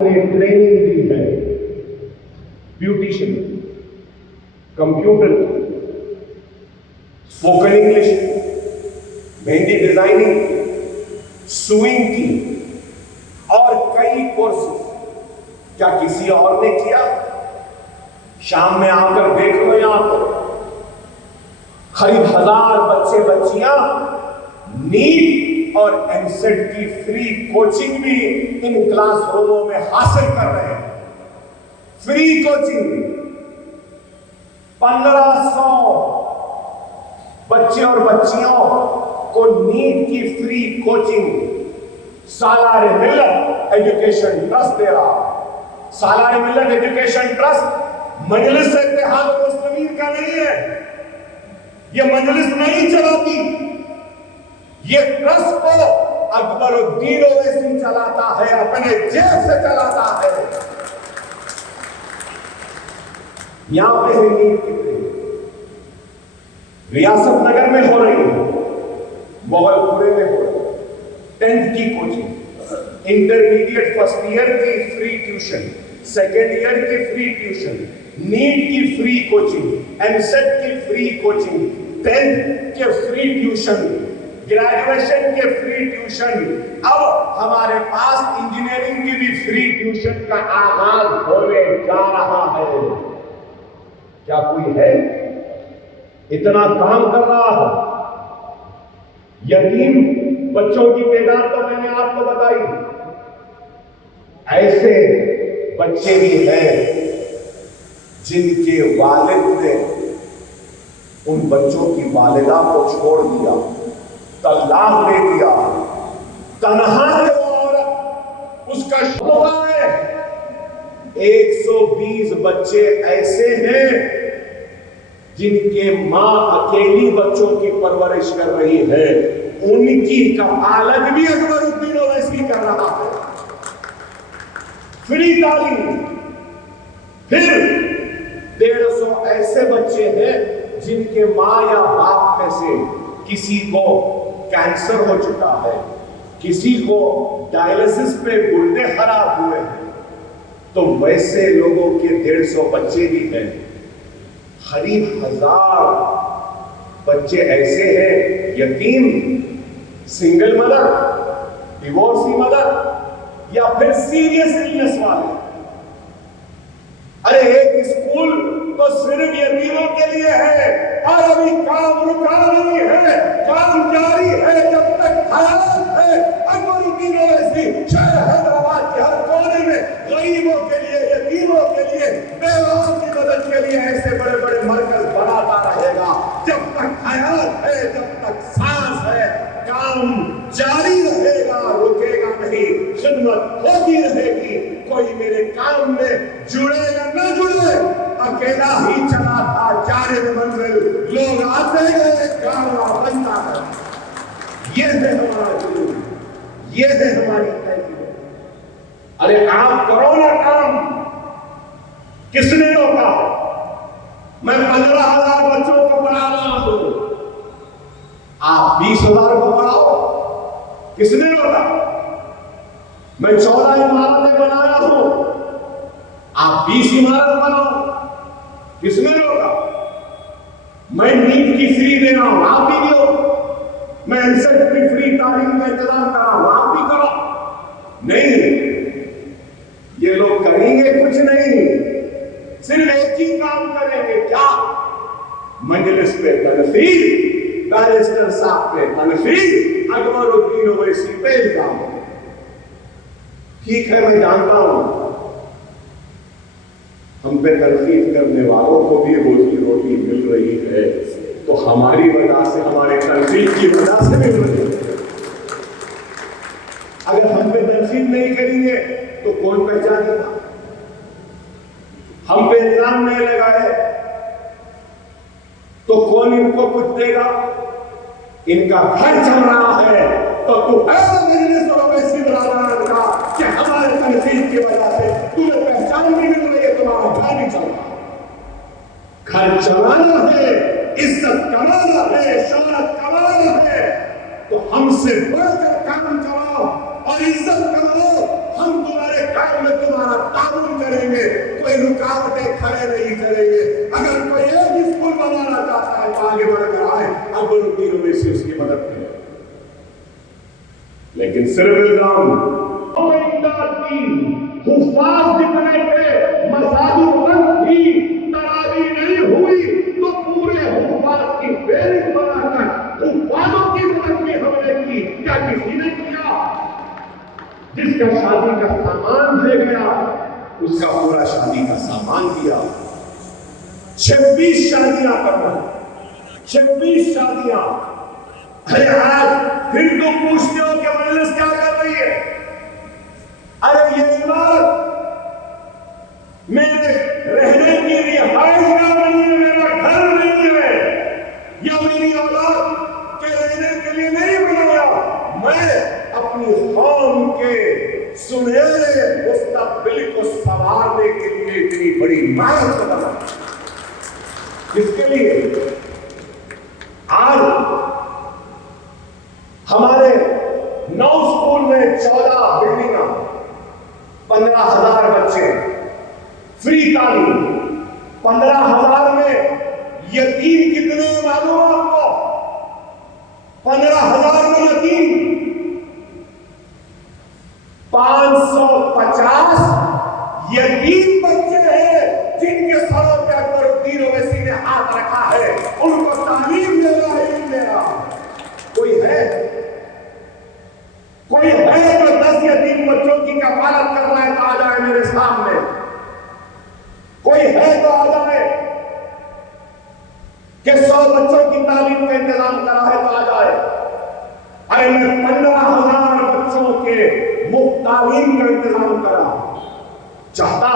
نے ٹریننگ دی ہے beautician, computer کی, اسپوکن انگلش, مہندی ڈیزائننگ, سوئنگ کی اور کئی کورسز. کیا کسی اور نے کیا؟ شام میں آ کر دیکھ لو یہاں پر قریب 1000 بچے بچیاں نیٹ اور ایم سیٹ کی فری کوچنگ بھی ان کلاس روموں میں حاصل کر رہے ہیں. فری کوچنگ 1500 بچے اور بچیوں کو نیٹ کی فری کوچنگ سالار ملت ایجوکیشن ٹرسٹ دے رہا. سالار ملت ایجوکیشن ٹرسٹ مجلس اتحاد المسلمین کا نہیں ہے, یہ مجلس نہیں چلاتی, یہ ٹرسٹ کو اکبر الدین اویسی چلاتا ہے, اپنے جیب سے چلاتا ہے. یہاں پہ ہے نیٹ کی ٹریننگ, ریاست نگر میں ہو رہی ہے, مغل پورے میں ہو رہی ہے. 10th کی کوچنگ, انٹرمیڈیٹ فرسٹ ایئر کی فری ٹیوشن, سیکنڈ ایئر کی فری ٹیوشن, نیٹ کی فری کوچنگ, ایم سیٹ کی فری کوچنگ, 10th کے فری ٹیوشن, گریجویشن کے فری ٹیوشن. اب ہمارے پاس انجینئرنگ کی بھی فری ٹیوشن کا آغاز ہونے جا رہا ہے. کیا کوئی ہے اتنا کام کر رہا ہے؟ یتیم بچوں کی تعداد تو میں نے آپ کو بتائی. ایسے بچے بھی ہیں جن کے والد نے ان بچوں کی والدہ کو چھوڑ دیا, طلاق دے دیا, تنہا ہے وہ عورت, اس کا شوہر ہے. 120 بچے ایسے ہیں جن کے ماں اکیلی بچوں کی پرورش کر رہی ہے, ان کی کفالت بھی اکبر الدین اویسی کر رہا ہے. فری تعلیم. پھر 150 ایسے بچے ہیں جن کے ماں یا باپ میں سے کسی کو کینسر ہو چکا ہے, کسی کو ڈائلسس پہ گردے خراب ہوئے ہیں, تو ویسے لوگوں کے 150 بچے بھی ہیں. قریب 1000 بچے ایسے ہیں یتیم, سنگل مدر, ڈیورسی مدر, یا پھر سیریس النس والے. ارے ایک اسکول تو صرف یتیموں کے لیے ہے, اور ابھی کام رکا نہیں ہے, کام جاری ہے جب تک حیات ہے. اکبر الدین اویسی شہر حیدرآباد کے ہر کونے میں غریبوں کے لیے, یتیموں کے لیے, بیواؤں کی مدد کے لیے ایسے بڑے بڑے مرکز بناتا رہے گا. جب تک حیات ہے, جب تک سانس ہے, کام جاری رہے گا, رکے گا نہیں, خدمت ہوتی رہے گی. کوئی میرے کام میں جڑے یا نہ جڑے, اکیلا ہی چلا تھا جانب منزل, لوگ آتے گئے, کارواں بنتا ہے. یہ ہے ہمارا جنون, یہ ہے ہماری کیفیت. ارے آپ کرو نا کام, کس نے روکا؟ میں 15,000 بچوں کو پڑھا رہا ہوں, آپ 20,000 کو پڑھاؤ, کس نے روکا؟ میں 14 عمارتیں بنا رہا ہوں, آپ 20 عمارت بناؤ, کس نے روکا؟ میں نیٹ کی فری دے رہا ہوں, آپ بھی دو. میں انسٹ کی فری تعلیم کا انتظام کر رہا ہوں, آپ بھی کرو. نہیں, یہ لوگ کریں گے کچھ نہیں, صرف ایک ہی کام کریں گے. کیا؟ مجلس پہ تنقید, بیرسٹر صاحب پہ تنقید, اکبر الدین اویسی پہ الزام. ٹھیک ہے, میں جانتا ہوں ہم پہ تنقید کرنے والوں کو بھی روزی روٹی مل رہی ہے, تو ہماری وجہ سے, ہمارے تنقید کی وجہ سے مل رہی ہے. اگر ہم پہ تنقید نہیں کریں گے تو کون پہچانے گا؟ ہم پہ الزام نہیں لگائے تو کون ان کو کچھ دے گا؟ ان کا گھر چل رہا ہے تو مجلس اور اویسی برادران کا کہ ہمارے تنقید کی وجہ سے تمہیں پہچان بھی مل رہی ہے, تمہارا گھر بھی چل رہا ہے. گھر چلانا ہے, عزت کمانا ہے, شہرت کمانا ہے, تو ہم سے بڑھ کر کام چلاؤ اور عزت کماؤ. ہم تمہارے کام میں تمہارے رکاوٹیں کھڑے نہیں کریں گے. اگر کوئی ایک اسکول بنانا چاہتا ہے تو آگے بڑھ کر آئے, اکبر الدین اویسی اس کی مدد کرے. لیکن صرف الزام امداد کی حفاظ جتنے تھے, مساجد بند تھی, تراویح نہیں ہوئی تو پورے حفاظ کی فہرست بنا کر حفاظوں کی مدد میں ہم نے کی. کیا کسی نے کیا؟ جس کا شادی کا سامان دے گیا اس کا پورا شادی کا سامان دیا. 26 شادیاں کرنا, 26 شادیاں. ارے آج پھر تم پوچھتے ہو کہ مجلس کیا کر رہی ہے؟ ارے یہ عمارت میرے رہنے کی رہائش گاہ نہیں ہے, میرا گھر نہیں ہے, یا میری اولاد کے رہنے کے لیے نہیں بنایا. میں اپنی قوم کے سنہرے مستقبل کو سنوارنے کے لیے اتنی بڑی عمارت بنا. کس کے لیے؟ آج ہمارے 9 اسکول میں 14 بلڈنگاں, 15,000 بچے, فری تعلیم. 15,000 میں یتیم کتنے معلوم آپ کو؟ 15,000 میں یتیم 550 یتیم بچے ہیں جن کے سروں پہ اکبر الدین اویسی نے ہاتھ رکھا ہے. ان کو تعلیم دے رہا ہے, علم دے رہا ہے. کوئی ہے جو 10 یتیم بچوں کی کفالت کر رہا ہے تو آ جائے میرے سامنے. کوئی ہے تو آ جائے کہ 100 بچوں کی تعلیم کا انتظام کرا ہے تو آ جائے. ارے میں 15,000 بچوں کے مفت تعلیم کا انتظام کرا چاہتا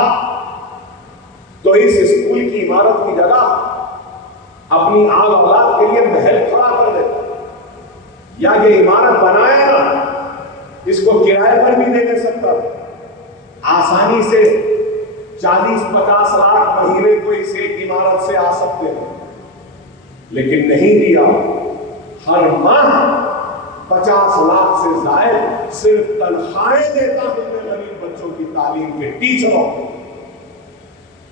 تو اس اسکول کی عمارت کی جگہ اپنی آل اولاد کے لیے محل کھڑا کر دیتا. یا یہ عمارت بنایا نا, اس کو کرائے پر بھی دے سکتا, آسانی سے 40-50 لاکھ مہینے کو اس ایک عمارت سے آ سکتے ہیں. لیکن نہیں دیا. ہر ماہ 50 لاکھ سے زائد صرف تنخواہیں دیتا ہوں میں غریب بچوں کی تعلیم کے ٹیچروں.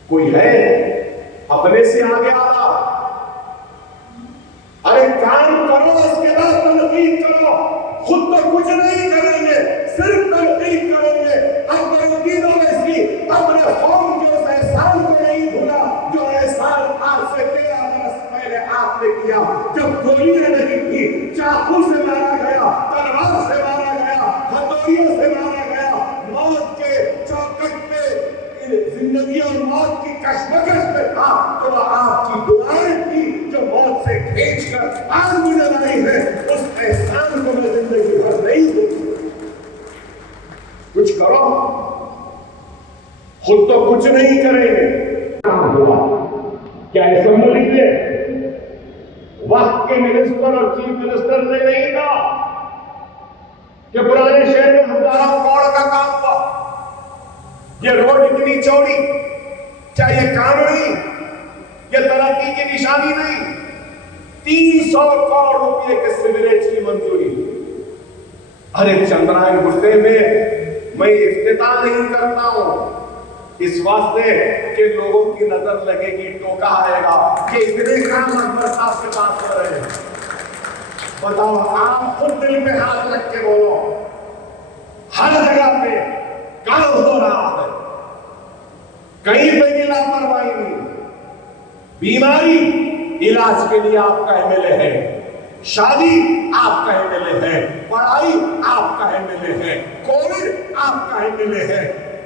کوئی ہے اپنے سے آگے آ رہا؟ ارے کام کرو, اس کے بعد تنقید کرو. خود تو کچھ نہیں کریں گے, صرف تنقید کریں گے. اکبر الدین اویسی اپنے قوم کے اس احسان کو نہیں بھولا جو احسان آج سے 13 برس پہلے آپ نے کیا, جب گولیاں لگی تھی, چاقو سے مارا گیا, تلوار سے مارا گیا, ہتھوڑیوں سے مارا گیا, موت کے چوکٹ پہ زندگی اور موت کی کشمکش میں تھا, تو آپ کی دعائیں تھی جو موت سے کھینچ کر آج مجھے لائی ہے. اس احسان کو میں زندگی بھر نہیں بھول. کچھ کرو, خود تو کچھ نہیں کریں گے. کیا اسمبلی میں وقت کے منسٹر اور چیف منسٹر نے نہیں کہا کہ پرانے شہر میں ہزاروں کروڑ کا کام ہوا, یہ روڈ اتنی چوڑی, کیا یہ کام نہیں, یہ ترقی کی نشانی نہیں؟ 300 کروڑ روپے کے سیوریج کی منظوری. ارے چندرائن گڈے میں افتتاح نہیں کرتا ہوں اس واسطے کہ لوگوں کی نظر لگے گی, ٹوکا آئے گا کہ اتنے کام اکبر صاحب سے بات کر رہے ہیں. بتاؤ, آپ خود دل میں ہاتھ رکھ کے بولو, ہر جگہ پہ کام ہو رہا ہے, کہیں پہ بھی لاپرواہی نہیں. بیماری علاج کے لیے آپ کا ایم ایل اے ہے, شادی آپ کا ایم ایل اے ہے, پڑھائی آپ کا ایم ایل اے ہے, کووڈ آپ کا ایم ایل اے ہے,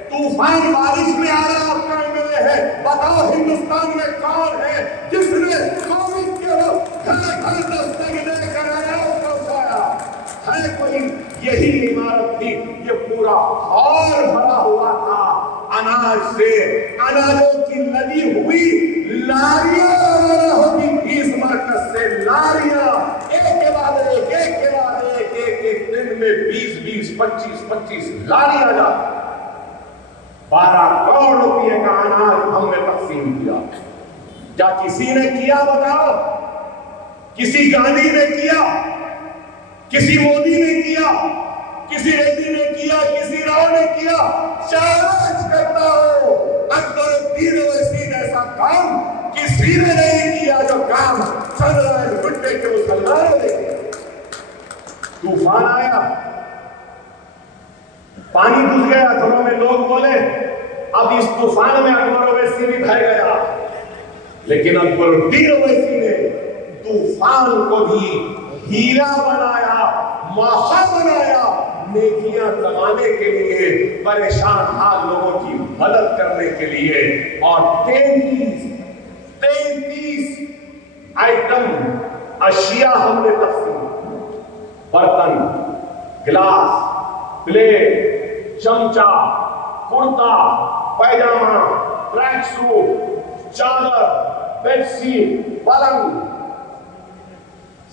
طوفان بارش میں آ رہا آپ کا ایم ایل اے ہے. بتاؤ ہندوستان میں کون ہے جس نے کووڈ کے وقت گھر دستک دے کر آیا پہنچایا ہے؟ کوئی؟ یہی عمارت تھی, یہ پورا ہال بھرا ہوا تھا اناج سے, اناجوں کی لدی ہوئی لاریاں ہوتی اس مرکز سے, لاریاں ایک کے بعد ایک دن میں 20 25 لاریاں جاتی. 12 کروڑ روپے کا اناج ہم نے تقسیم کیا. کیا کسی نے کیا؟ بتاؤ, کسی گاندھی نے کیا, کسی مودی نے کیا, کسی ریڈی نے کیا, کسی راؤ نے کیا؟ چیلنج کرتا ہوں, اکبر چل رہا ہے گڈے کے مسلمانوں نے. طوفان آیا, پانی گھس گیا گھروں میں, لوگ بولے اب اس طوفان میں اکبر اویسی بھی بھر گیا. لیکن اکبر الدین اویسی نے طوفان کو بھی ہیرا بنایا, موقع بنایا نیکیاں کمانے کے لیے, پریشان حال لوگوں کی مدد کرنے کے لیے. اور 33 آئٹم اشیاء ہم نے تقسیم, برتن, گلاس, پلیٹ, چمچہ, کرتا, پیجامہ, ٹریک سوٹ, چادر, بیڈ شیٹ, پلنگ,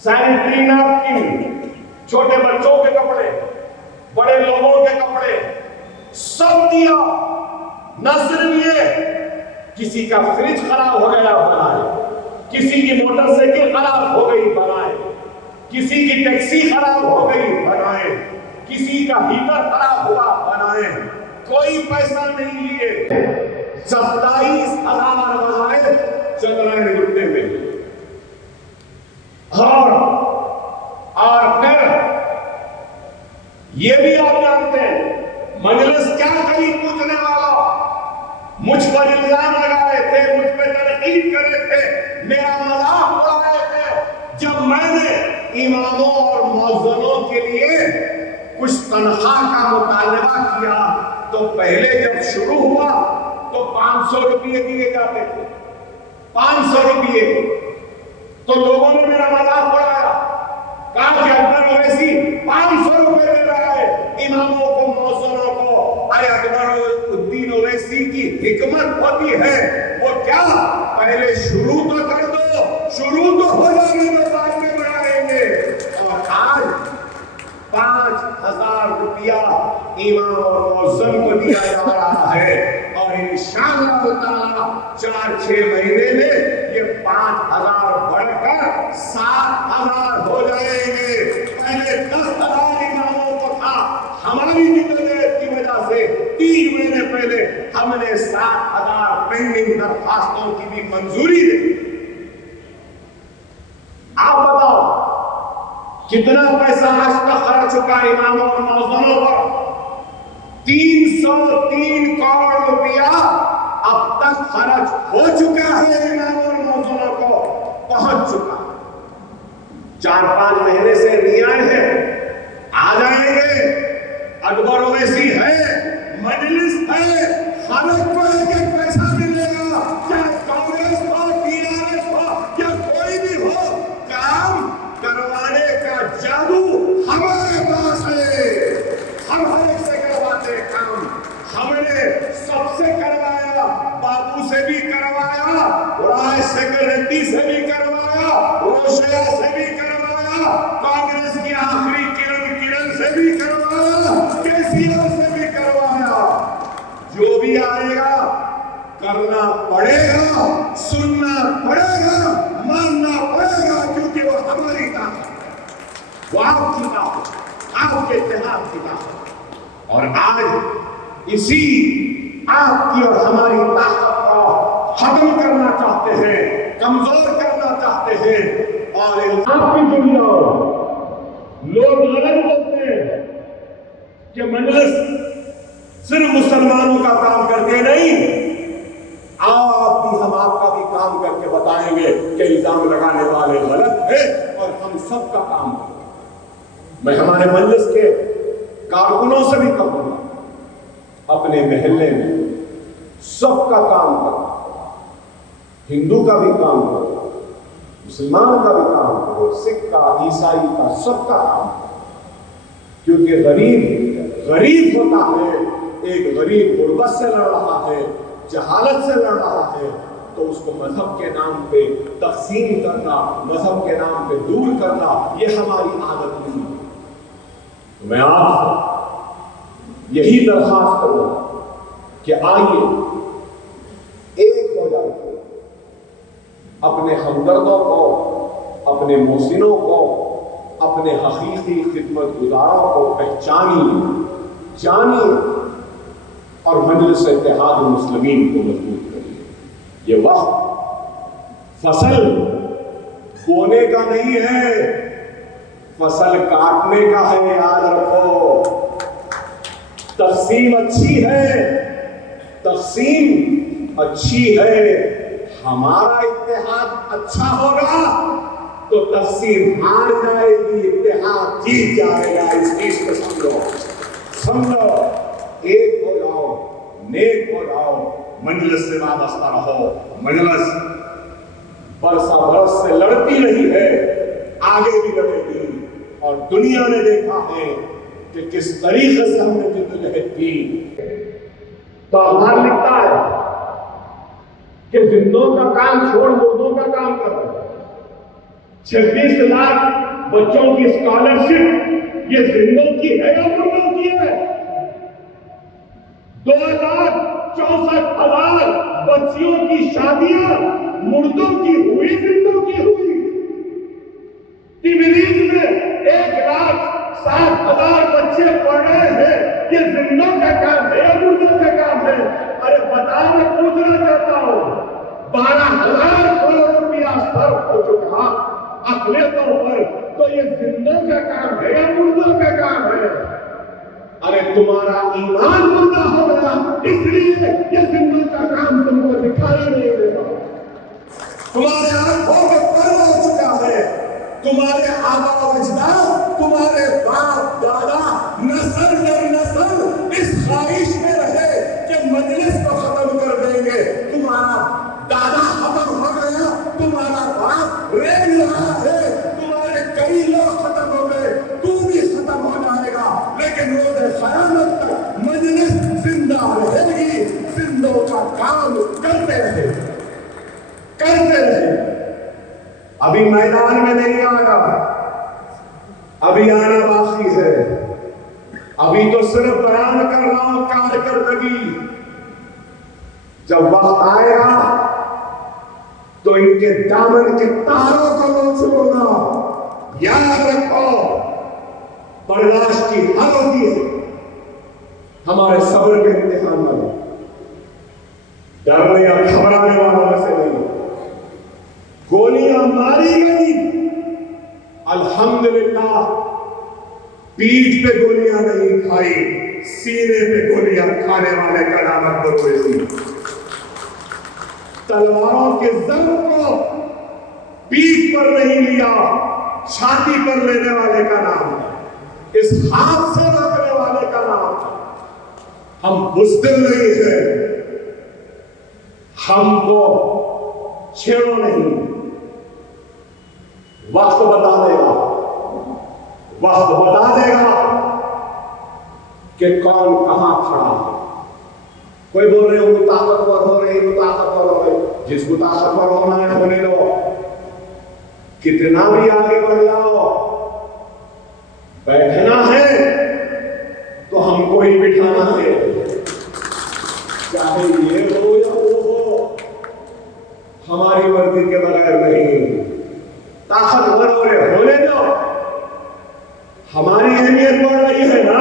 سینیٹری نیپکن, چھوٹے بچوں کے کپڑے, بڑے لوگوں کے کپڑے, سب دیا. نہ صرف یہ, کسی کا فریج خراب ہو گیا بنائے, کسی کی موٹر سائیکل خراب ہو گئی بنائے, کسی کی ٹیکسی خراب ہو گئی بنائے, کسی کا ہیٹر خراب ہوا بنائے. کوئی پیسہ نہیں لیے, 27,000 بنائے چندرائن گڈے میں. اور پھر یہ بھی آپ جانتے ہیں مجلس کیا کری پوچھنے والا, مجھ پر الزام لگائے تھے, مجھ پہ تنقید کرے تھے, میرا مذاق اڑائے تھے. جب میں نے اماموں اور مؤذنوں کے لیے کچھ تنخواہ کا مطالبہ کیا تو پہلے جب شروع ہوا تو 500 روپئے دیے جاتے تھے, 500 روپئے. تو لوگوں نے میرا مذاق اڑایا, کہا کہ اکبر اویسی 500 روپئے دے رہا ہے اماموں کو, مؤذنوں کو. ارے اکبر الدین اویسی کی حکمت ہوتی ہے, وہ کیا پہلے شروع تو کر دو, شروع تو ہو جانے میں بعد میں بڑھائیں گے. اور آج 5,000 روپیہ امام اور مؤذن کو دیا جا رہا ہے, اور انشاءاللہ تعالی 4-6 مہینے میں یہ 5,000 بڑھ کر 7,000 ہو جائیں گے. پہلے 10,000 اماموں کو تھا, ہماری جدوجہد کی وجہ سے 3 مہینے پہلے ہم نے 7,000 پینڈنگ درخواستوں کی بھی منظوری دی. آپ بتاؤ کتنا پیسہ آج تک خرچ چکا اماموں اور مؤذنوں پر؟ 303 کروڑ روپیہ اب تک خرچ ہو چکا ہے, اماموں اور مؤذنوں کو پہنچ چکا. 4-5 مہینے سے نہیں آئے ہیں, آ جائیں گے. اکبر اویسی ہے, مجلس ہے, خرچ کو ایک ایک پیسہ ملے گا, چاہے کانگریس ہو, TRS ہو یا کوئی بھی ہو. کام کروانے کا جادو ہمارے پاس ہے, ہم ہر ایک سے کرواتے کام. ہم نے سب سے کروایا, بابو سے بھی کروایا, رائے سیکرٹری سے بھی کروایا, روشیا سے بھی کروایا, کانگریس کی آخری کرن سے بھی کروایا, کیسیار سے بھی کروایا. جو بھی آئے گا کرنا پڑے گا, سننا پڑے گا, ماننا پڑے گا, کیونکہ وہ ہماری طاقت, وہ آپ کی طاقت, آپ کے اتحاد کی طاقت. اور آج اسی آپ کی اور ہماری طاقت کو ختم کرنا چاہتے ہیں, کمزور کرنا چاہتے ہیں. اور آپ کی دنیا لوگ غلط بولتے ہیں کہ مجلس صرف مسلمانوں کا کام کرتے نہیں. آپ بھی, ہم آپ کا بھی کام کر کے بتائیں گے کہ الزام لگانے والے غلط ہیں اور ہم سب کا کام کریں. میں ہمارے مجلس کے کارکنوں سے بھی کہوں گا, اپنے محلے میں سب کا کام کرو, ہندو کا بھی کام کرو, مسلمان کا بھی کام کرو, سکھ کا, عیسائی کا, سب کا کام کرو. کیونکہ غریب ہوتا ہے, ایک غریب غربت سے لڑ رہا ہے, جہالت سے لڑ رہا ہے, تو اس کو مذہب کے نام پہ تقسیم کرنا, مذہب کے نام پہ دور کرنا, یہ ہماری عادت نہیں ہے. میں آپ سے یہی درخواست کروں کہ آئیے ایک ہو جائے, اپنے ہمدردوں کو, اپنے محسنوں کو, اپنے حقیقی خدمت گزاروں کو پہچانیے, جانیے اور مجلس اتحاد المسلمین کو مضبوط کریے. یہ وقت فصل بونے کا نہیں ہے، فصل کاٹنے کا ہے، یاد رکھو۔ تقسیم اچھی ہے، تقسیم اچھی ہے، ہمارا اتحاد اچھا ہوگا تو تقسیم ہار جائے گی، اتحاد جیت جائے گا۔ اس چیز کو سمجھو، سمجھو، ایک ہو جاؤ، نیک ہو جاؤ، مجلس سے وابستہ رہو۔ مجلس برسا برس سے لڑتی رہی ہے، آگے بھی لڑے گی، اور دنیا نے دیکھا ہے کہ کس طریقے سے ہم نے جدوجہد کی۔ تو اخبار لکھتا ہے کہ زندوں کا کام چھوڑ مردوں کا کام کر رہے ہیں۔ 26 لاکھ بچوں کی اسکالرشپ یہ زندوں کی ہے یا مردوں کی ہے؟ 2,64,000 بچیوں کی شادیاں مردوں کی ہوئی، زندوں کی ہوئی؟ تبریز میں 1,60,000 بچے پڑھ رہے ہیں، یہ زندوں کا کام ہے یا مردوں کا کام ہے؟ ارے بتاؤ، میں پوچھنا چاہتا ہوں۔ 12,000 کروڑ روپیہ صرف ہو چکا اپنے طور پر، تو یہ زندوں کا کام ہے یا مردوں کا کام ہے؟ ارے تمہارا ایمان مردہ ہو گیا، اس لیے یہ زندوں کا کام تم کو دکھایا نہیں دے گا۔ تمہارے آنکھوں میں پردہ ہو چکا ہے، تمہارے آبا و اجداد، تمہارے باپ دادا نسل در نسل اس خواہش میں رہے کہ مجلس کو ختم کر دیں گے۔ تمہارا دادا ختم ہو گیا، تمہارا باپ ریل رہا ہے، تمہارے کئی لوگ ختم ہو گئے، تو بھی ختم ہو جائے گا، لیکن روز قیامت تک مجلس زندہ رہے گی، زندوں کا کام کرتے رہے، کرتے رہے۔ ابھی میدان میں نہیں آیا، ابھی آنا باقی ہے، ابھی تو صرف بیان کر رہا ہوں کارکردگی۔ جب وقت آئے گا تو ان کے دامن کے تاروں کو نوچ لوں گا۔ یاد رکھو، برداشت کی حد ہوتی ہے، ہمارے صبر کے امتحان میں ڈرنے یا گھبرانے والوں میں سے نہیں۔ گولیاں ماری گئی، الحمدللہ پیٹھ پہ گولیاں نہیں کھائی، سینے پہ گولیاں کھانے والے کا نام اکبر اویسی۔ تلواروں کے زنگ کو پیٹھ پر نہیں لیا، چھاتی پر لینے والے کا نام ہے، اس ہاتھ سے روکنے والے کا نام ہے۔ ہم بزدل نہیں ہیں، ہم کو چھیڑو نہیں۔ وقت بتا دے گا، وقت بتا دے گا کہ کون کہاں کھڑا ہے۔ کوئی بول رہے ہو طاقتور ہو رہی، وہ طاقتور ہو رہی، جس کو طاقتور ہونا ہے ہونے دو، کتنا بھی آگے بڑھ جاؤ، بیٹھنا ہے تو ہم کو ہی بٹھانا ہے، چاہے یہ ہو یا وہ ہو، ہماری مرضی کے بغیر نہیں۔ طاقتور ہو رہے ہونے دو، ہماری اہمیت بڑھ رہی ہے نا۔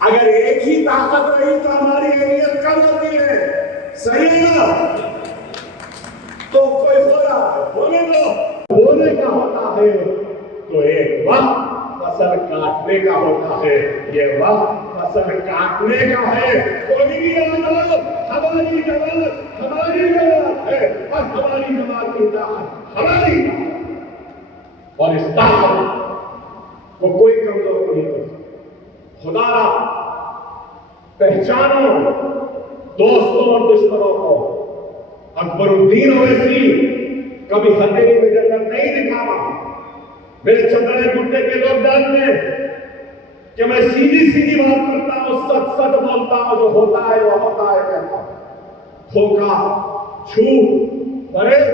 اگر ایک ہی طاقت رہی تو ہماری اہمیت کم ہوتی ہے، صحیح ہے نا؟ تو کوئی ہو رہا ہے، ہونے دو۔ ہونے کا ہوتا ہے تو ایک وقت فصل کاٹنے کا ہوتا ہے، یہ وقت فصل کاٹنے کا ہے۔ کوئی بھی آنا، ہماری جماعت ہماری جماعت ہے، اور ہماری جماعت کی طاقت ہماری، اور اس طاقت کو کوئی کمزور نہیں کر سکتا۔ خدا را پہچانو دوستوں اور دشمنوں کو۔ اکبر الدین اویسی کبھی ہتھیلی میں جنگل نہیں دکھاوا۔ میرے چندرے گھٹنے کے لوگ جانتے ہیں کہ میں سیدھی سیدھی بات کرتا ہوں، سچ سچ بولتا ہوں، جو ہوتا ہے وہ ہوتا ہے کہتا ہوں۔ دھوکہ، جھوٹ، فریب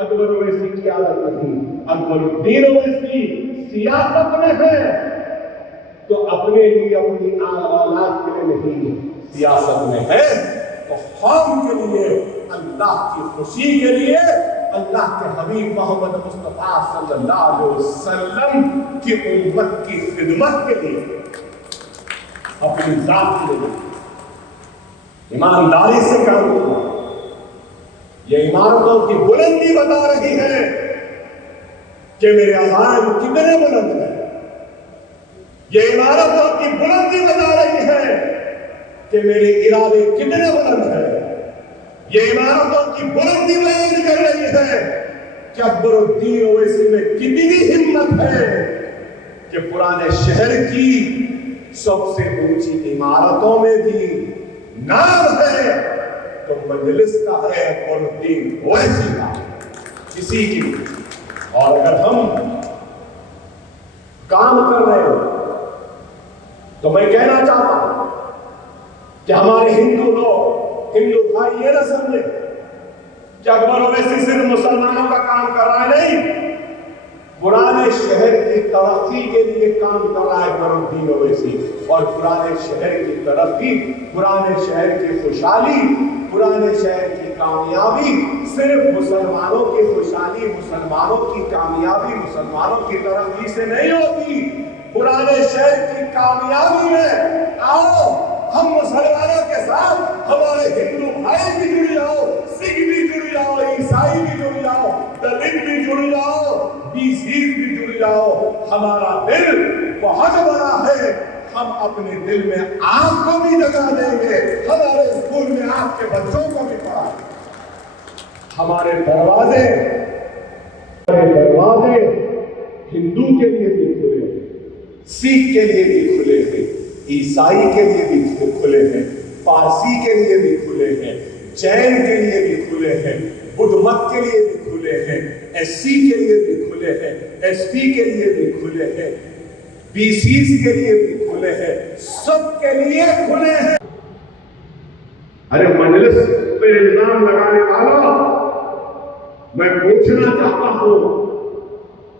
اکبر اویسی کی عادت نہیں۔ اکبر الدین اویسی سیاست میں ہے تو اپنے لیے، اپنی اولاد کے لیے نہیں، سیاست میں ہے تو قوم کے لیے، اللہ کی خوشی کے لیے، اللہ کے حبیب محمد مصطفیٰ صلی اللہ علیہ وسلم کی امت کی خدمت کے لیے، اپنی ذات کے لیے ایمانداری سے کام کرنا۔ یہ عمارتوں کی بلندی بتا رہی ہے کہ میرے عزائم کتنے بلند ہیں. یہ عمارتوں کی بلندی بتا رہی ہے کہ میرے ارادے کتنے بلند ہیں. یہ عمارتوں کی بلندی بیان کر رہی ہے کہ اکبر الدین اویسی میں کتنی ہمت ہے کہ پرانے شہر کی سب سے اونچی عمارتوں میں بھی نام ہے تو مجلس کا ہے اکبر الدین اویسی کا، کسی کی. اور اگر ہم کام کر رہے ہو تو میں کہنا چاہتا ہوں کہ ہمارے ہندو بھائی یہ نہ سمجھے کہ اکبر اویسی صرف مسلمانوں کا کام کر رہا ہے. نہیں، پرانے شہر کی ترقی کے لیے کام کر رہا ہے اکبر الدین اویسی. اور پرانے شہر کی ترقی، پرانے شہر کی خوشحالی، پرانے شہر کی کامیابی صرف مسلمانوں کی خوشحالی، مسلمانوں کی کامیابی، مسلمانوں کی ترقی سے نہیں ہوتی. پرانے شہر کی کامیابی میں آؤ ہم مسلمانوں کے ساتھ ہمارے ہندو بھائی بھی جڑ جاؤ، سکھ بھی جڑ جاؤ، عیسائی بھی جڑ جاؤ، دلت بھی جڑ جاؤ، بیسیز بھی جڑ جاؤ. ہمارا دل بہت بڑا ہے، ہم اپنے دل میں آپ کو بھی جگہ دیں گے. ہمارے اسکول میں آپ کے بچوں کو بھی پڑھائیں. ہمارے دروازے ہندو کے لیے بھی کھلے ہیں، سکھ کے لیے بھی کھلے ہیں، عیسائی کے لیے بھی کھلے ہیں، پارسی کے لیے بھی کھلے ہیں، جین کے لیے بھی کھلے ہیں، بدھ مت کے لیے بھی کھلے ہیں، ایس سی کے لیے بھی کھلے ہیں، ایس ٹی کے لیے بھی کھلے ہیں، بی سیز کے لیے بھی کھلے ہیں، سب کے لیے کھلے ہیں. ارے مجلس پہ الزام لگانے والا، میں پوچھنا چاہتا ہوں،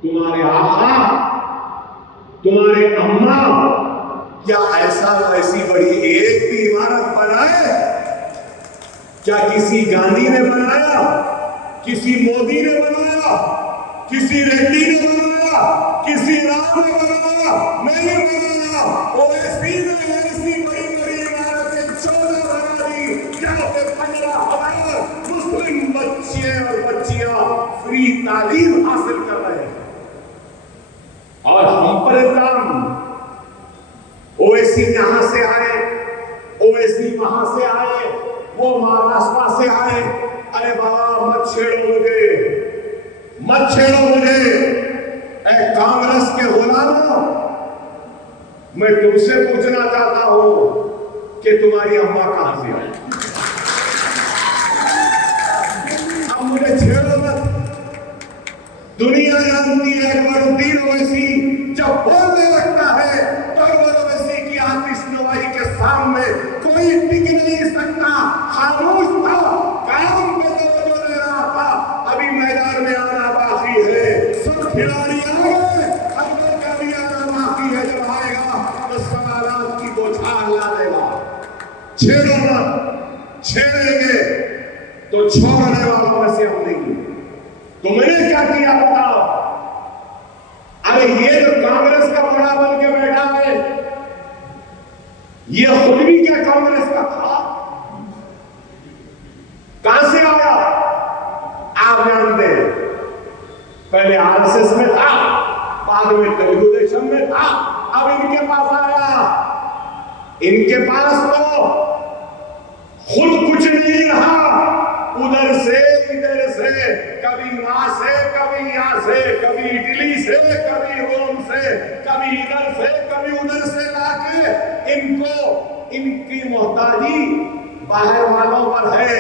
تمہارے آقا، تمہارے اماں کیا ایسی بڑی ایک بھی عمارت بنائے؟ کیا کسی گاندھی نے بنایا؟ کسی مودی نے بنایا؟ کسی ریڈی نے بنایا؟ کسی رام نے بنایا؟ نہیں بنایا. اویسی نے ایسی بڑی بڑی عمارتیں 14 بنا دی جہاں پہ 15,000 مسلم بچے اور بچیاں فری تعلیم حاصل کر رہے ہیں. اور ہم پر الزام، اویسی یہاں سے آئے، اویسی وہاں سے آئے، وہ مہاراشٹر سے آئے. ارے بابا مت چھیڑو مجھے، مت چھیڑو مجھے. اے کانگریس کے غلاموں، میں تم سے پوچھنا چاہتا ہوں کہ تمہاری اماں کہاں سے آئی؟ اب مجھے چھیڑو مت. دنیا جانتی ہے اکبر الدین اویسی جب بولنے لگتا ہے تو اکبر اویسی کی آتش نوائی کے سامنے کوئی ٹک نہیں سکتا. خاموش تھا، کام پہ توجہ دے رہا تھا. ابھی میدان میں آنا باقی ہے، سب کھلاڑی آ گئے، اکبر کا بھی آنا باقی ہے. جب آئے گا تو سوالات کی بوچھار لا دے گا. چھیڑو مت، چھیڑیں گے تو چھوڑنے والوں میں سے ہم نہیں. تو میں نے کیا کیا بتاؤ؟ ارے یہ جو کانگریس کا بڑا بن کے بیٹھا ہے، یہ خود بھی کیا کانگریس کا تھا؟ کہاں سے آیا؟ آپ جانتے ہیں، پہلے آر ایس ایس میں تھا، بعد میں تیلگو دیشم میں تھا، اب ان کے پاس آیا. ان کے پاس تو خود کچھ نہیں رہا، ادھر سے ادھر سے، کبھی وہاں سے، کبھی یہاں سے، کبھی اٹلی سے، کبھی روم سے، کبھی ادھر سے، کبھی ادھر سے لا کے ان کو، ان کی محتاجی باہر والوں پر ہے.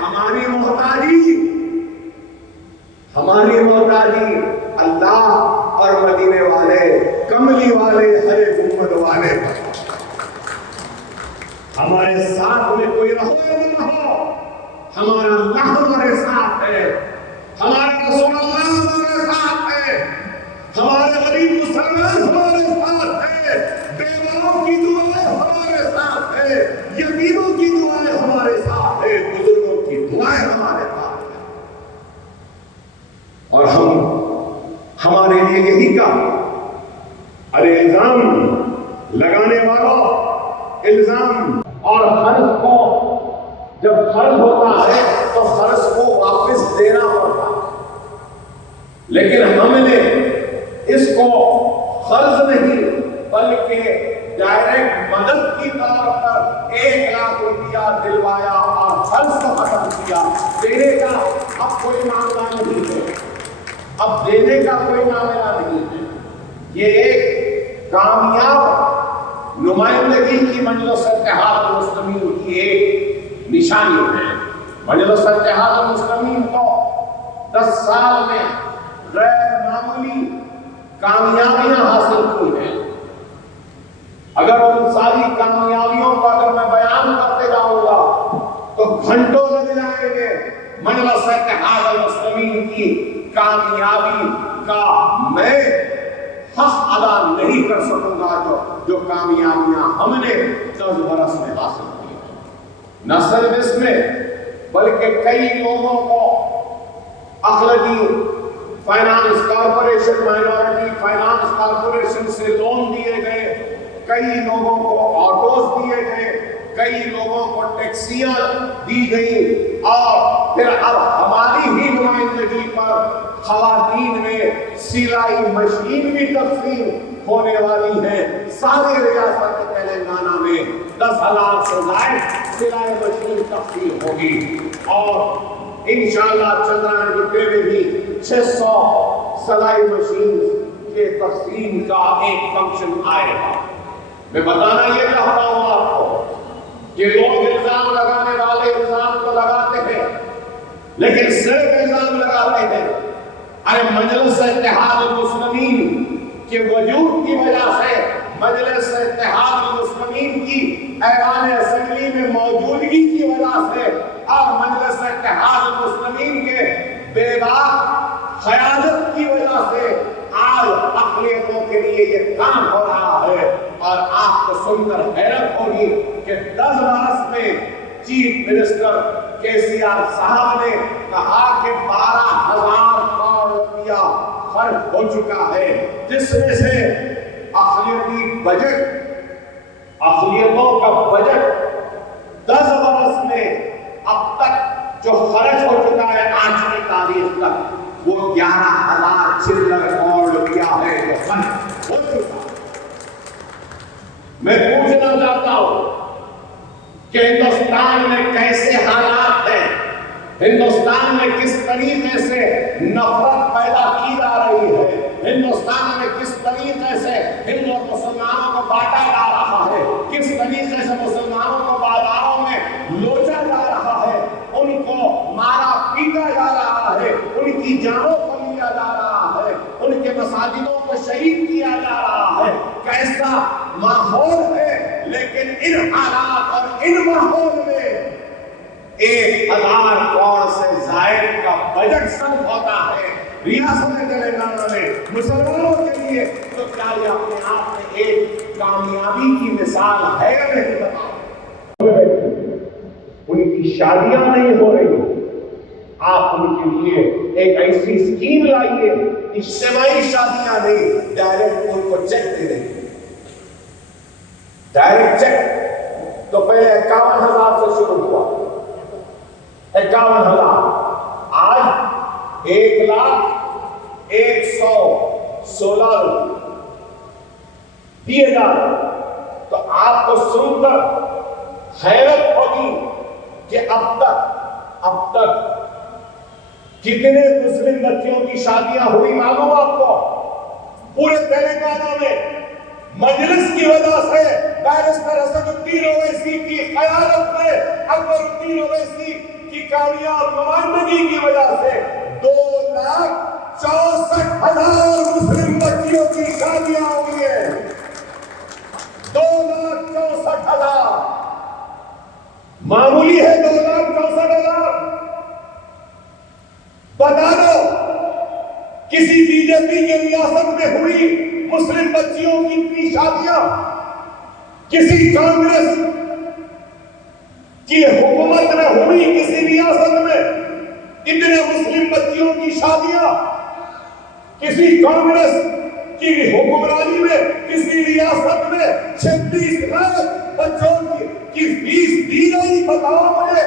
ہماری محتاجی اللہ اور مدینے والے، کملی والے، ہر گنبد والے. ہمارے ساتھ میں کوئی رہو یا نہ ہو، ہمارا اللہ ہمارے ساتھ ہے، ہمارا رسول اللہ ہمارے ساتھ ہے، ہمارے غریب مسلمان ہمارے ساتھ ہے، بیواؤں کی دعائیں ہمارے ساتھ ہے، یتیموں کی دعائیں ہمارے ساتھ ہے، بزرگوں کی دعائیں ہمارے ساتھ ہے. اور ہمارے لیے یہی کہا. ارے الزام لگانے والوں، الزام اور قرض کو، جب قرض ہوتا ہے تو قرض کو واپس دینا پڑتا ہے. لیکن ہم نے اس کو قرض نہیں بلکہ ڈائریکٹ مدد کی طور پر 1,00,000 روپیہ دلوایا اور قرض کو ختم کیا. دینے کا اب کوئی معاملہ نہیں ہے، اب دینے کا کوئی معاملہ نہیں ہے. یہ ایک کامیاب نمائندگی کی مجلس اتحاد المسلمین کی ایک نشانی ہے. مجلس اتحاد المسلمین کو 10 سال میں غیر معمولی کامیابیاں حاصل کی ہیں. اگر ان ساری کامیابیوں کو اگر میں بیان کرتے جاؤں گا تو گھنٹوں لگ جائیں گے. مجلس اتحاد المسلمین کی کامیابی کا میں حق ادا نہیں کر سکوں گا جو کامیابیاں ہم نے 10 برس میں حاصل کی ہیں. نہ صرف اس میں بلکہ کئی لوگوں کو اخلاقی finance corporation, minority finance corporation سے لون دیے گئے، کئی لوگوں کو آٹوز دیے گئے، کئی لوگوں کو ٹیکسیاں دی گئی، اور پھر اب ہماری ہی نمائندگی پر خواتین میں سلائی مشین بھی تقسیم ہونے والی ہے. ساری ریاست تلنگانہ میں 10,000 سے زائد سلائی مشین تقسیم ہوگی، اور انشاءاللہ چندران جتنے میں بھی 600 سلائی مشین کے تقسیم کا ایک فنکشن آئے گا. میں بتانا یہ چاہتا ہوں آپ کو کہ لوگ الزام لگانے والے الزام تو لگاتے ہیں، لیکن صرف الزام لگاتے ہیں. ارے مجلس اتحاد المسلمین کے وجود کی وجہ سے، مجلس اتحاد المسلمین کی ایوان اسمبلی میں موجودگی کی وجہ سے، اور مجلس اتحاد المسلمین کے بے باک قیادت کی وجہ سے آج اقلیتوں کے لیے یہ کام ہو رہا ہے. اور آپ کو سن کر حیرت ہوگی کہ 10 برس میں چیف منسٹر KCR صاحب نے کہا کہ 12,000 کروڑ روپیہ خرچ ہو چکا ہے، جس میں سے اقلیتی بجٹ، اقلیتوں کا بجٹ 10 برس میں اب تک جو خرچ ہو چکا ہے آج کی تاریخ تک وہ 11,000 چلر کروڑ روپیہ ہے جو خرچ ہو چکا. میں پوچھنا چاہتا ہوں کہ ہندوستان میں کیسے حالات ہیں، ہندوستان میں کس طریقے سے نفرت پیدا کی جا رہی ہے، ہندوستان میں کس طریقے سے ہندو اور مسلمانوں کو بانٹا جا رہا ہے، کس طریقے سے مسلمانوں کو بازاروں میں لوچا جا رہا ہے، ان کو مارا پیٹا جا رہا ہے، ان کی جانوں کو لیا جا رہا ہے، ان کے مساجدوں کو شہید کیا جا رہا ہے. کیسا ماحول ہے، لیکن ان حالات اور ان ماحول میں 1,000 کروڑ سے زائد کا بجٹ صرف ہوتا ہے ریاست تلنگانہ میں مسلمانوں کے لیے. تو کیا یہ اپنے آپ میں ایک کامیابی کی مثال ہے یا نہیں؟ بتاؤ. ان کی شادیاں نہیں ہو رہی، آپ ان کے لیے ایک ایسی اسکیم لائیے، اجتماعی شادیاں نہیں، ڈائریکٹ ان کو چیک دے دیں. ڈائریکٹ چیک تو پہلے 51,000 سے شروع ہوا، 51,000، آج 1,116,000 دیے جا رہے. تو آپ کو سن کر حیرت ہوگی کہ اب تک کتنے مسلم بچیوں کی شادیاں ہوئی معلوم آپ کو؟ پورے تلنگانہ میں مجلس کی وجہ سے، بیرسٹر اسد الدین اویسی کی قیادت میں، اکبر الدین اویسی کی کامیاب نمائندگی کی وجہ سے 2,64,000 مسلم بچیوں کی شادیاں ہوئی ہیں. 2,64,000 معمولی ہے؟ 2,64,000 بتا دو کسی بی جے پی کے ریاست میں ہوئی مسلم بچیوں کی اتنی شادیاں، کسی کانگریس کی حکومت میں ہوئی کسی ریاست میں اتنے مسلم بچیوں کی شادیاں، کسی کانگریس کی حکمرانی میں کسی ریاست میں 36 لاکھ بچوں کی فیس دی گئی؟ بتاؤ مجھے،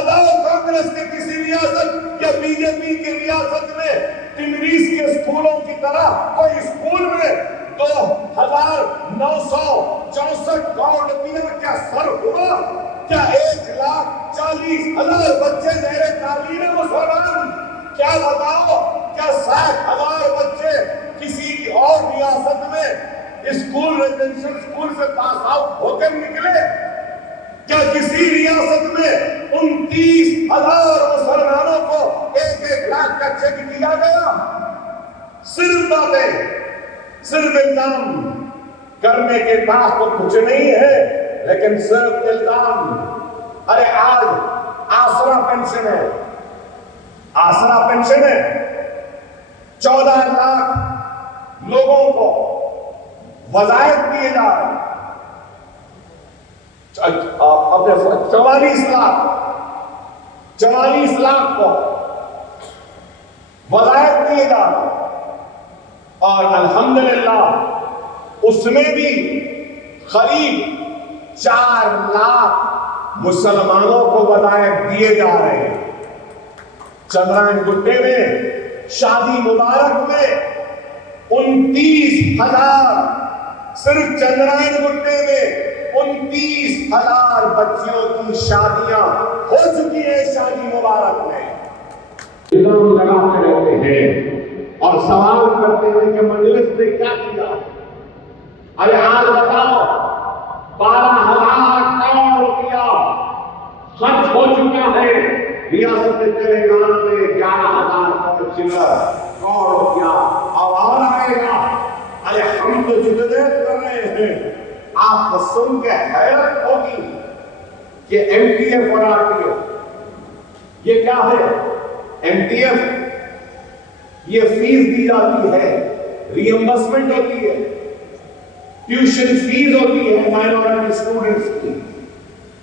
بتاؤ کانگریس کے کسی ریاست یا بی جے پی کی ریاست میں ٹمریس کے اسکولوں کی طرح کوئی اسکول میں 2,964 کروڑ روپیہ کیا سر ہوا؟ کیا 1,40,000 بچے زیر تعلیم ہے مسلمان؟ کیا بتاؤ کیا 60,000 بچے کسی اور ریاست میں اسکول ریزیڈنشل اسکول سے پاس آؤٹ ہو کر نکلے؟ کیا کسی ریاست میں 29,000 مسلمانوں کو 1 لاکھ کا چیک دیا گیا؟ صرف باتیں، صرف الزام کرنے کے بعد تو کچھ نہیں ہے، لیکن صرف الزام۔ ارے آج آسرا پینشن ہے، آسرا پینشن ہے، 14 لاکھ لوگوں کو وظائف دیے جا رہے ہیں، 44 لاکھ کو وظائف دیے جا رہے ہیں، اور الحمدللہ اس میں بھی قریب 4 لاکھ مسلمانوں کو وظائف دیے جا رہے ہیں۔ چندرائن گٹے میں شادی مبارک میں 29,000 صرف چندرائن گٹے میں 29,000 بچیوں کی شادیاں ہو چکی ہیں شادی مبارک میں۔ الزام لگاتے رہتے ہیں اور سوال کرتے ہیں کہ مجلس نے کیا کیا؟ ارے آج بتاؤ 12,000 کروڑ روپیہ خرچ ہو چکا ہے ریاست تلنگانہ میں، 11,000 کروڑ روپیہ اور آئے گا۔ ارے ہم تو جدوجہد کر رہے ہیں، آپ کو سن کے حیرت ہوگی کہ ایم ٹی ایف اور آر ٹی ایف یہ کیا ہے؟ ایم ٹی ایف یہ فیس دی جاتی ہے، ری ایمبرسمنٹ ہوتی ہے، ٹیوشن فیس ہوتی ہے مائنورٹی اسٹوڈنٹس کی،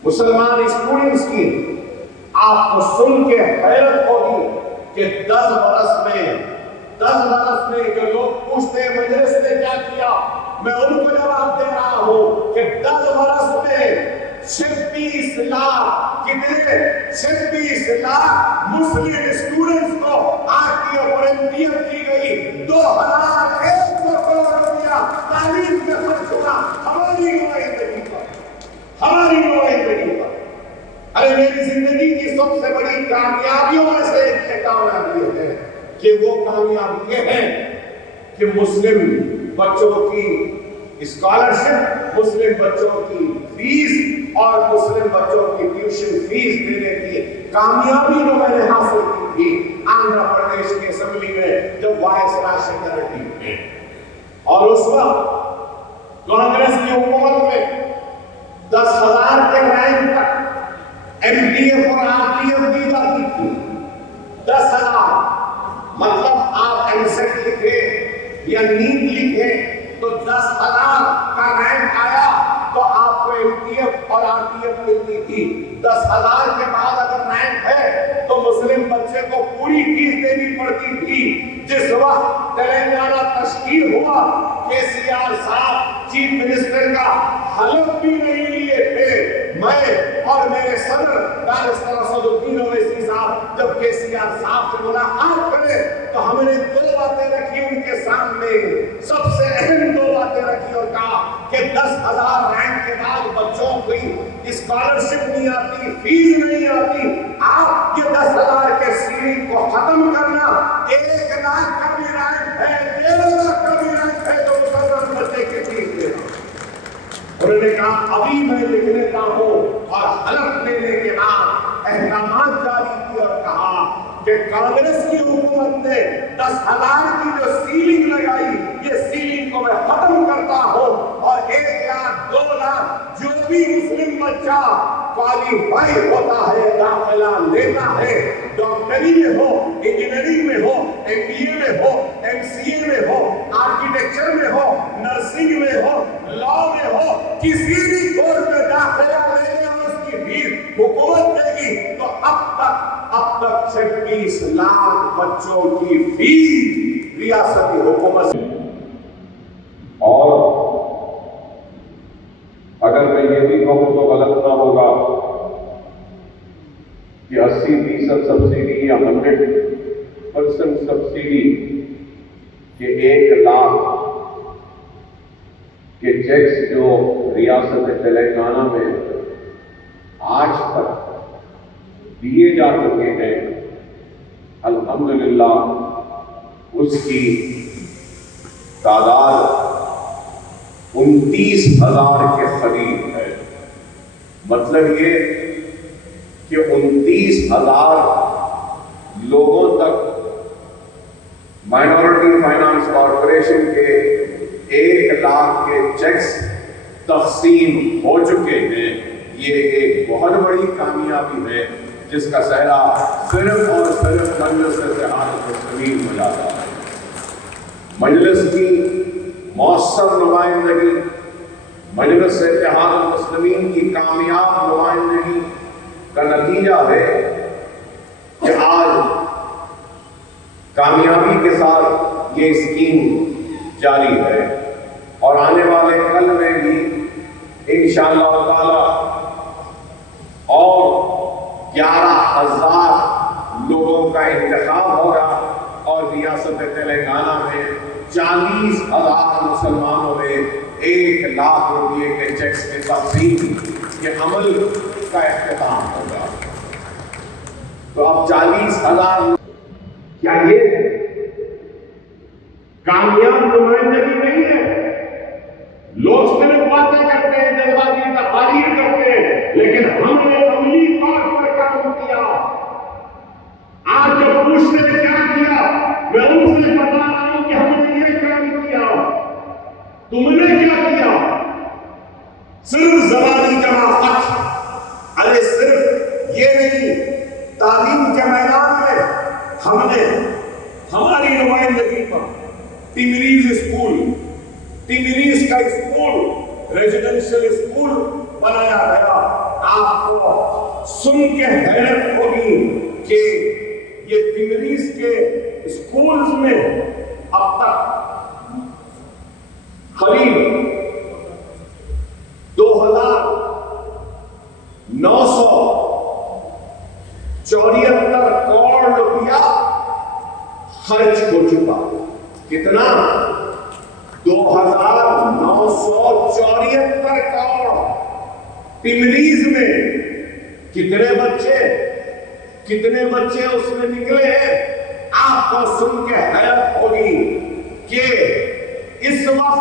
مسلمان اسٹوڈنٹس کی۔ آپ کو سن کے حیرت ہوگی کہ 10 برس میں جو لوگ پوچھتے ہیں مجلس نے کیا کیا، میں ان کو جواب دے رہا ہوں کہ 10 برس میں 26 لاکھ کتنے 26 لاکھ مسلم اسٹوڈنٹس کو آر ٹی ایف اور ایم ٹی ایف دی گئی، 2,100 کروڑ روپیہ تعلیم میں خرچ ہوا ہماری نمائندگی پر، ہماری نمائندگی پر۔ ارے میری زندگی کی سب سے بڑی کامیابیوں میں سے ایک کامیابی ہے کہ وہ کامیابی یہ ہے کہ مسلم بچوں کی اسکالرشپ، مسلم بچوں کی فیس اور مسلم بچوں کی ٹیوشن فیس دینے کی کامیابی جو میں نے حاصل کی تھی آندھرا پردیش کی اسمبلی میں جب وائس رائے سیکرٹری تھے، اور اس وقت کانگریس کی حکومت میں 10,000 کے رینک تک ایم ٹی ایف اور آر ٹی ایف دی جاتی تھی۔ 10,000 مطلب آپ ایم سیٹ لکھے یا نیٹ لکھے تو 10,000 کا رینک آیا تو آپ کو ایم ٹی ایف اور آر ٹی ایف ملتی تھی۔ 10,000 کے بعد اگر رینک ہے تو مسلم بچے کو پوری فیس دینی پڑتی تھی۔ جس وقت تلنگانہ تشکیل ہوا، کے سی آر صاحب چیف منسٹر کا حلف بھی نہیں لیے تھے۔ میں اور میرے صدر بارسٹر اسد الدین اویسی صاحب جب کے سی آر صاحب سے ملاقات کرے تو ہم نے 2 باتیں رکھی ان کے سامنے، سب سے اہم 2 باتیں رکھی اور کہا کہ 10,000 رینک کے بعد بچوں کی اسکالرشپ نہیں آتی، فیس نہیں آتی، آپ یہ 10,000 کے سیلنگ کو ختم کرنا، 1 لاکھ کا بھی رینک ہے، 1.5 لاکھ کا بھی رینک ہے جو مسلمان بچے کی فیس دینا۔ انہوں نے کہا ابھی میں لکھ لیتا ہوں، اور حلف لینے کے بعد احکامات جاری کیے اور کہا کہ کانگریس کی حکومت نے 10,000 کی جو سیلنگ لگائی یہ سیلنگ کو میں ختم کرتا ہوں، اور 1 لاکھ 2 لاکھ جو بھی مسلم بچہ کوالیفائی ہوتا ہے، داخلہ لیتا ہے، ڈاکٹری میں ہو، انجینئرنگ میں ہو، ایم بی اے میں ہو، ایم سی اے میں ہو، آرکیٹیکچر میں ہو، نرسنگ میں ہو، لاء میں ہو، کسی بھی کورس میں داخلہ لینے اور اس کی فیس حکومت دے گی، تو اب تک 26 لاکھ بچوں کی فیس ریاستی حکومت۔ اور اگر میں یہ بھی کہوں تو غلط نہ ہوگا کہ 80% سبسڈی یا 100% سبسڈی کہ 1 لاکھ کے چیکس جو ریاست تلنگانہ میں آج تک دیے جا چکے ہیں، الحمدللہ اس کی تعداد 29,000 کے قریب ہے۔ مطلب یہ کہ 29,000 لوگوں تک مائنورٹی فائنانس کارپوریشن کے 1 لاکھ کے چیکس تقسیم ہو چکے ہیں۔ یہ ایک بہت بڑی کامیابی ہے جس کا سہرا صرف اور صرف مجلس اتحاد المسلمین کو جاتا ہے۔ مجلس کی مؤثر نمائندگی، مجلس اتحاد المسلمین کی کامیاب نمائندگی کا نتیجہ ہے کہ آج کامیابی کے ساتھ یہ اسکیم جاری ہے، اور آنے والے کل میں بھی انشاءاللہ تعالی اور 11,000 لوگوں کا انتخاب ہوگا، اور ریاست تلنگانہ میں 40,000 مسلمانوں میں 1 لاکھ روپے کے چیکس کی تقسیم کے عمل کا اختتام ہوگا۔ تو اب 40,000 کیا یہ کامیاب نمائندگی نہیں ہے؟ لوگ صرف باتیں کرتے ہیں، جلوہ کی تقاریر کرتے ہیں، لیکن ہم نے عملی طور پر کام کیا۔ آج جب پوچھتے ہیں کیا کیا، میں ان سے بتا رہا ہوں کہ ہم نے یہ کام کیا۔ تم نے کیا کیا؟ صرف زبانی جماعت، ارے صرف یہ نہیں، تعلیم کے میدان میں ہم نے ہماری نمائندگی پر تمریز اسکول، تمریز کا اسکول ریزیڈنشل اسکول بنایا گیا۔ آپ کو سن کے حیرت ہوگی کہ یہ تمریز کے اسکولز میں اب تک قریب 2,974 کروڑ روپیہ خرچ ہو چکا۔ کتنا؟ 2,974 کروڑ۔ تمریز میں کتنے بچے اس میں نکلے ہیں؟ آپ کو سن کے حیرت ہوگی کہ اس وقت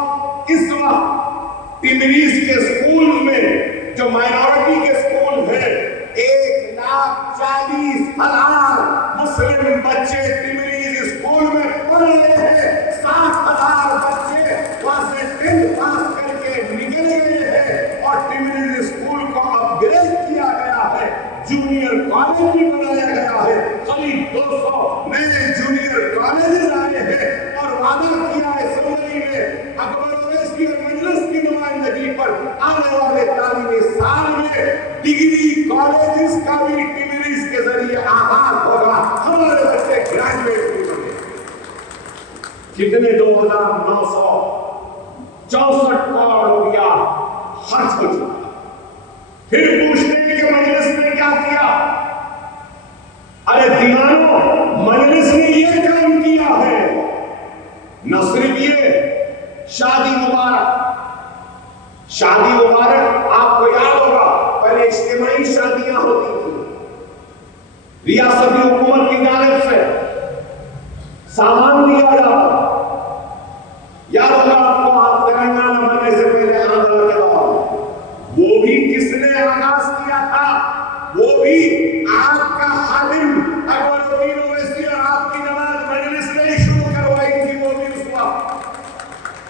تمریز کے اسکول میں جو مائنورٹی کے اسکول ہیں، 1,40,000 مسلم بچے تمریز اسکول میں پڑھ رہے ہیں۔ 60,000 بچے وہاں سے 10 پاس کر کے نکل گئے ہیں، اور تمریز اسکول کو اپ گریڈ کیا گیا ہے، جونیئر کالج بھی بنایا گیا ہے۔ قریب 200 نئے جونیئر کالجز آئے ہیں، اور وعدہ کیا ہے اسمبلی میں اکبر اویسی اور مجلس کی نمائندگی پر آنے والے تعلیمی سال میں ڈگری کالجز کا بھی تمریز کے ذریعے آغاز ہوگا۔ ہمارے بچے گریجویٹ بھی بنے۔ کتنے؟ 2,964 کروڑ روپیہ خرچ ہو چکا۔ پھر پوچھتے ہیں کہ مجلس نے کیا کیا؟ ارے دیوانوں، مجلس نے یہ کام کیا ہے۔ نہ صرف یہ، شادی مبارک آپ کو یاد ہوگا، پہلے اجتماعی شادیاں ہوتی تھیں، ریاستی حکومت کی جانب سے سامان دیا جاتا۔ یاد ہوگا آپ کو، آپ تلنگانہ بننے سے پہلے آندھرا کے دور، وہ بھی کس نے آغاز کیا تھا؟ وہ بھی آپ کا خادم اکبر الدین اویسی اور آپ کی نواز مجلس نے شروع کروائی تھی، وہ بھی اس وقت۔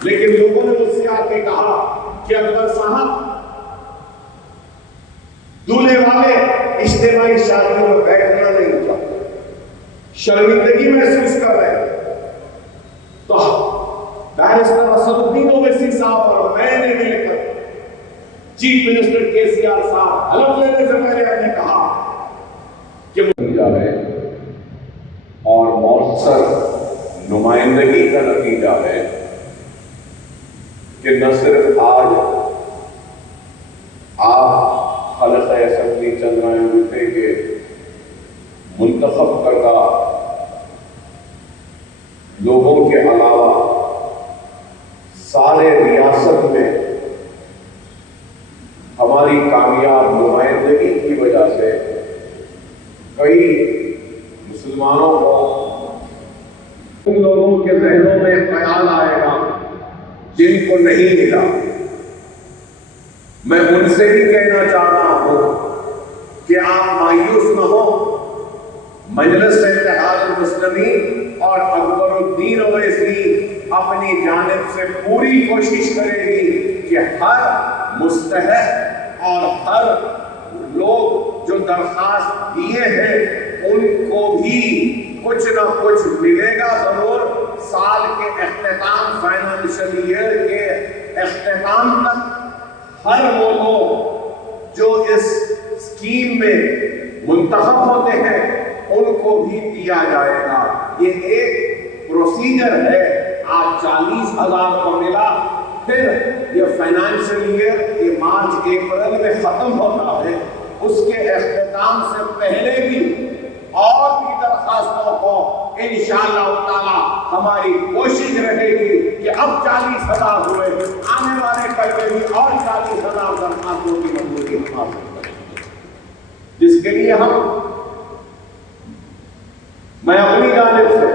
لیکن لوگوں نے مجھ سے آ کے کہا کہ اکبر صاحب، دولہے والے اجتماعی شادیوں میں بیٹھنا نہیں چاہتے، شرمندگی محسوس کر رہے ہیں۔ تو بیرسٹر اسد الدین اویسی صاحب اور میں نے مل کر چیف منسٹر KCR صاحب حلف لینے سے پہلے ہم نے کہا کہ نتیجہ ہے اور مؤثر نمائندگی کا نتیجہ ہے کہ نہ صرف آج آپ حلقہ اسمبلی چندرائن گٹے کے منتخب کردہ لوگوں کے علاوہ سارے ریاست میں ہماری کامیاب نمائندگی کی وجہ سے کئی مسلمانوں کو ان لوگوں کے ذہنوں میں خیال آئے گا جن کو نہیں ملا. میں ان سے بھی کہنا چاہتا ہوں کہ آپ مایوس نہ ہو. مجلس اتحاد المسلمین اور اکبر الدین اویسی اپنی جانب سے پوری کوشش کرے گی کہ ہر مستحق اور ہر لوگ جو درخواست دیے ہیں ان کو بھی کچھ نہ کچھ ملے گا ضرور. سال کے اختتام فائنانشل ایئر کے اختتام تک ہر وہ لوگ جو اس اسکیم میں منتخب ہوتے ہیں ان کو بھی دیا جائے گا. یہ ایک پروسیجر ہے. آج 40,000 کو ملا، پھر یہ فائنانشل ایئر یہ مارچ اپریل میں ختم ہوتا ہے. اس کے اختتام سے پہلے بھی اور بھی درخواستوں کو انشاءاللہ تعالی ہماری کوشش رہے گی کہ اب 40,000 ہوئے، آنے والے کل میں بھی اور 40,000 درخواستوں کی منظوری حاصل کریں، جس کے لیے میں اپنی جانب سے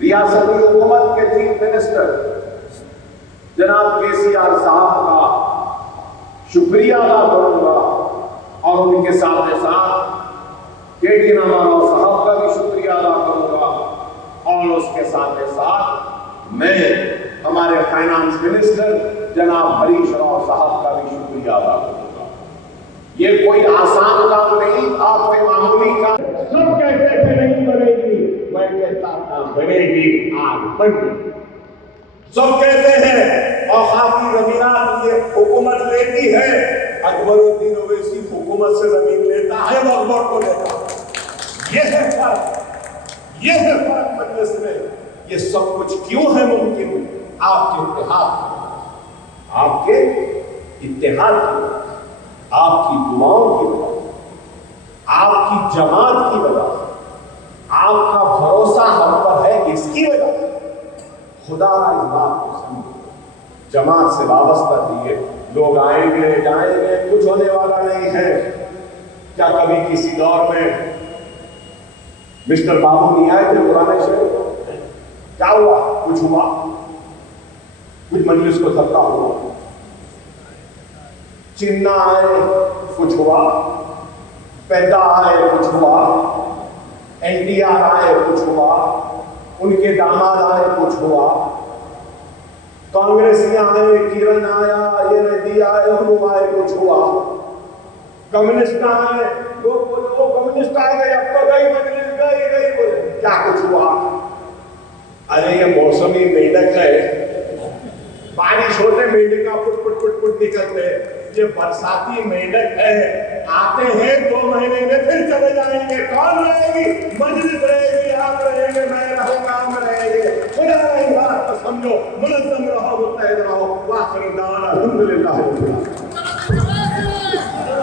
ریاستی حکومت کے چیف منسٹر جناب KCR صاحب کا شکریہ ادا کروں گا اور ان کے ساتھ KT راما صاحب کا بھی شکریہ ادا کروں گا اور اس کے ساتھ میں ہمارے فائنانس منسٹر جناب ہریش راؤ صاحب کا بھی شکریہ ادا کروں گا. یہ کوئی آسان کام نہیں تھا، کوئی معمولی کام. سب کہتے تھے نہیں بنے گی، میں کہتا تھا بنے گی، آج بن گئی. سب کہتے ہیں اوقافی زمینات یہ حکومت لیتی ہے، اکبر الدین اویسی حکومت سے زمین لیتا ہے، وہ اکبر کو لیتا ہے. یہ ہے فرق، یہ ہے فرق مجلس میں. یہ سب کچھ کیوں ہے ممکن؟ آپ کے اتحاد، آپ کے اتحاد کی، آپ کی دعاؤں کی وجہ سے، آپ کی جماعت کی وجہ سے، آپ کا بھروسہ ہم پر ہے اس کی وجہ سے. خدا اس بات کو سمجھے، جماعت سے وابستہ دیے. لوگ آئیں گے جائیں گے، کچھ ہونے والا نہیں ہے. کیا کبھی کسی دور میں مسٹر بابو نہیں آئے تھے پرانے شہر؟ کیا ہوا؟ کچھ ہوا؟ کچھ مجلس کو دھکا ہوا؟ چننا آئے کچھ ہوا؟ پیدا آئے کچھ ہوا؟ NTR آئے کچھ ہوا؟ ان کے داماد آئے کچھ ہوا؟ کانگریسی آئے، کرن آیا، یہ ردی آئے، انہوں آئے کچھ ہوا؟ کمیونسٹ آئے، وہ کمیونسٹ آئے گئے، اب تو گئی مجلس گئی بولے کیا کچھ ہوا؟ ارے یہ موسمی میڈک ہے، بارش ہوتے میڈک کا پٹ پٹ پٹ پٹ نکلتے. یہ برساتی میڈک ہے، آتے ہیں 2 مہینے میں پھر چلے جائیں گے. کون رہے گی؟ مجلس رہے گی، آپ رہیں گے، میں رہوں گا، ہم رہیں گے. خدا رہی بات کو سمجھو، منظم رہو، متحد رہو. واخر دعوانا الحمدللہ.